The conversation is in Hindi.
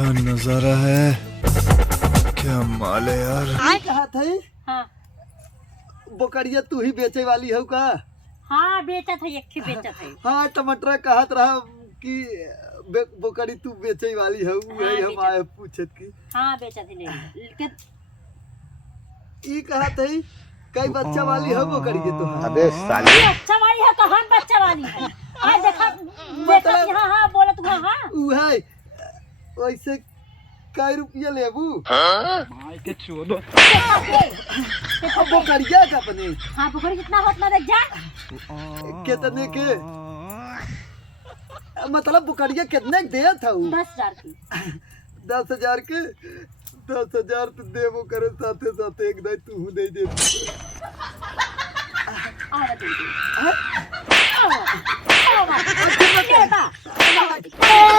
क्या नजारा है, क्या माल है यार। कहा थे हाँ बोकरिया तू ही बेचे वाली हो का? हाँ बेचा था, एक ही बेचा था। हाँ टमाटर कहत रहा कि बोकरी तू बेचे वाली हो, वही हम बेचा। आए पूछत की। हाँ बेचा थी लेकिन ई कहा थे कई बच्चा वाली हो बोकरिया तो? अबे साले बच्चा वाली है, कहाँ बच्चा वाली है? आ देखा देखा कि हाँ हाँ बोला तू, हाँ हाँ उहे वैसे कई रुपया लेबू? बोकरिया का अपने हाँ बुखारी कितना होता देख जा। कितने के मतलब बोकरिया कितने के दिया था उ? 10,000 की। 10,000 के? 10,000 तो देवो करे साथे साथे एक दाई तू दे दे। आ दे हाँ? आ